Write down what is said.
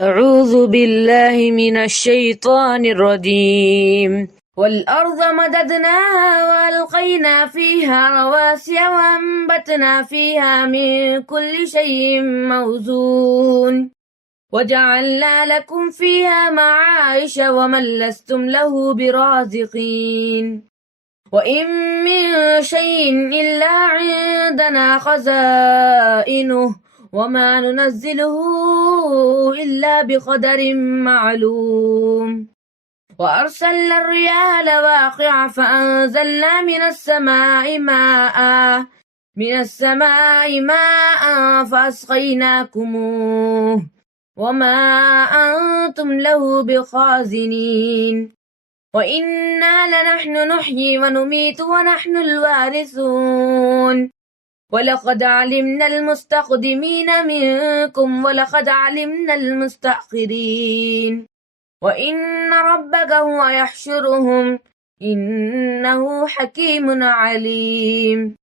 أعوذ بالله من الشيطان الرجيم. والأرض مددناها وألقينا فيها رواسي وأنبتنا فيها من كل شيء موزون وجعلنا لكم فيها معايش ومن لستم له برازقين وإن من شيء إلا عندنا خزائنه وما ننزله إلا بقدر معلوم وأرسلنا الرياح لواقع فأنزلنا من السماء ماء فأسقيناكموه وما أنتم له بخازنين وإنا لنحن نحيي ونميت ونحن الوارثون ولقد علمنا المستقدمين منكم ولقد علمنا المستأخرين وإن ربك هو يحشرهم إنه حكيم عليم.